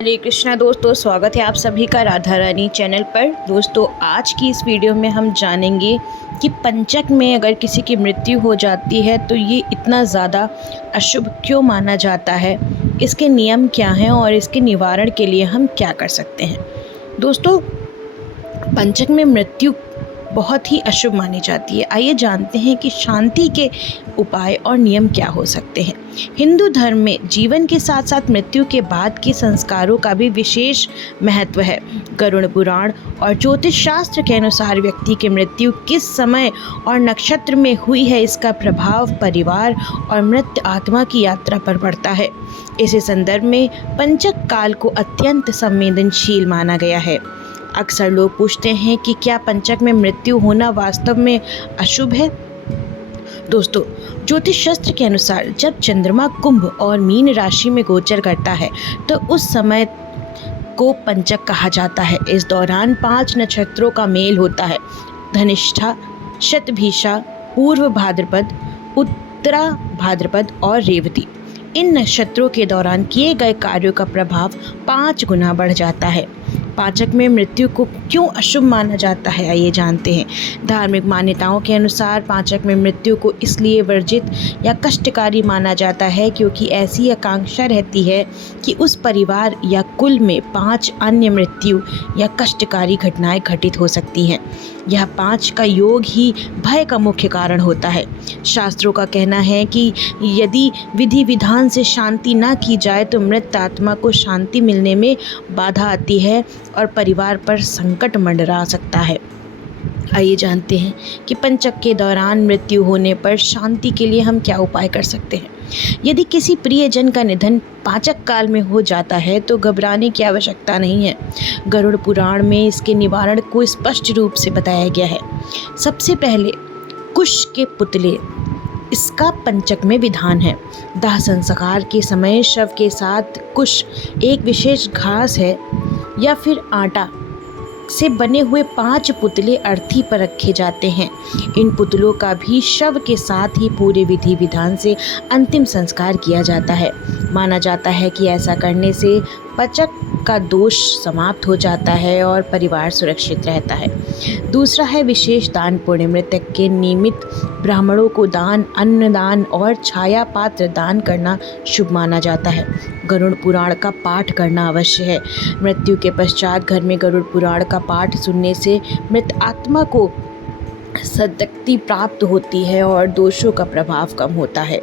हरे कृष्णा दोस्तों, स्वागत है आप सभी का राधा रानी चैनल पर। दोस्तों, आज की इस वीडियो में हम जानेंगे कि पंचक में अगर किसी की मृत्यु हो जाती है तो ये इतना ज़्यादा अशुभ क्यों माना जाता है, इसके नियम क्या हैं और इसके निवारण के लिए हम क्या कर सकते हैं। दोस्तों, पंचक में मृत्यु बहुत ही अशुभ मानी जाती है। आइए जानते हैं कि शांति के उपाय और नियम क्या हो सकते हैं। हिंदू धर्म में जीवन के साथ साथ मृत्यु के बाद के संस्कारों का भी विशेष महत्व है। गरुड़ पुराण और ज्योतिष शास्त्र के अनुसार व्यक्ति की मृत्यु किस समय और नक्षत्र में हुई है, इसका प्रभाव परिवार और मृत आत्मा की यात्रा पर पड़ता है। इसी संदर्भ में पंचक काल को अत्यंत संवेदनशील माना गया है। अक्सर लोग पूछते हैं कि क्या पंचक में मृत्यु होना वास्तव में अशुभ है। दोस्तों, ज्योतिष शास्त्र के अनुसार जब चंद्रमा कुंभ और मीन राशि में गोचर करता है तो उस समय को पंचक कहा जाता है। इस दौरान 5 नक्षत्रों का मेल होता है: धनिष्ठा, शतभिषा, पूर्व भाद्रपद, उत्तरा भाद्रपद और रेवती। इन नक्षत्रों के दौरान किए गए कार्यों का प्रभाव 5 गुना बढ़ जाता है। पाचक में मृत्यु को क्यों अशुभ माना जाता है, आइए जानते हैं। धार्मिक मान्यताओं के अनुसार पाचक में मृत्यु को इसलिए वर्जित या कष्टकारी माना जाता है क्योंकि ऐसी आकांक्षा रहती है कि उस परिवार या कुल में 5 अन्य मृत्यु या कष्टकारी घटनाएं घटित हो सकती हैं। यह 5 का योग ही भय का मुख्य कारण होता है। शास्त्रों का कहना है कि यदि विधि विधान से शांति न की जाए तो मृत आत्मा को शांति मिलने में बाधा आती है और परिवार पर संकट मंडरा सकता है। आइए जानते हैं कि पंचक के दौरान मृत्यु होने पर शांति के लिए हम क्या उपाय कर सकते हैं। यदि किसी प्रियजन का निधन पाचक काल में हो जाता है तो घबराने की आवश्यकता नहीं है। गरुड़ पुराण में इसके निवारण को स्पष्ट रूप से बताया गया है। सबसे पहले कुश के पुतले, इसका पंचक में विधान है। दाह संस्कार के समय शव के साथ कुश, एक विशेष घास है या फिर आटा से बने हुए 5 पुतले अर्थी पर रखे जाते हैं। इन पुतलों का भी शव के साथ ही पूरे विधि विधान से अंतिम संस्कार किया जाता है। माना जाता है कि ऐसा करने से पंचक का दोष समाप्त हो जाता है और परिवार सुरक्षित रहता है। दूसरा है विशेष दान पुण्य। मृतक के निमित्त ब्राह्मणों को दान, अन्नदान और छाया पात्र दान करना शुभ माना जाता है। गरुड़ पुराण का पाठ करना अवश्य है। मृत्यु के पश्चात घर में गरुड़ पुराण का पाठ सुनने से मृत आत्मा को सद्गति प्राप्त होती है और दोषों का प्रभाव कम होता है।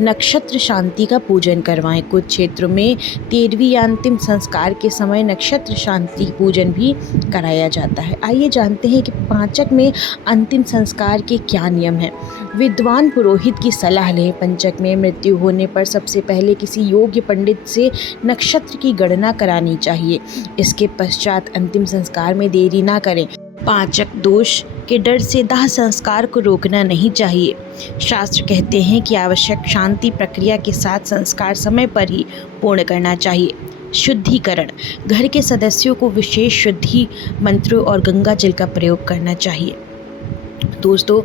नक्षत्र शांति का पूजन करवाएं। कुछ क्षेत्रों में 13वीं या अंतिम संस्कार के समय नक्षत्र शांति पूजन भी कराया जाता है। आइए जानते हैं कि पाचक में अंतिम संस्कार के क्या नियम हैं। विद्वान पुरोहित की सलाह लें। पंचक में मृत्यु होने पर सबसे पहले किसी योग्य पंडित से नक्षत्र की गणना करानी चाहिए। इसके पश्चात अंतिम संस्कार में देरी ना करें। पाचक दोष के डर से दाह संस्कार को रोकना नहीं चाहिए। शास्त्र कहते हैं कि आवश्यक शांति प्रक्रिया के साथ संस्कार समय पर ही पूर्ण करना चाहिए। शुद्धिकरण, घर के सदस्यों को विशेष शुद्धि मंत्रों और गंगा जल का प्रयोग करना चाहिए। दोस्तों,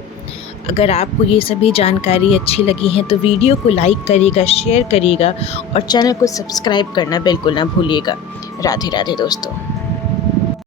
अगर आपको ये सभी जानकारी अच्छी लगी है तो वीडियो को लाइक करिएगा, शेयर करिएगा और चैनल को सब्सक्राइब करना बिल्कुल ना भूलिएगा। राधे राधे दोस्तों।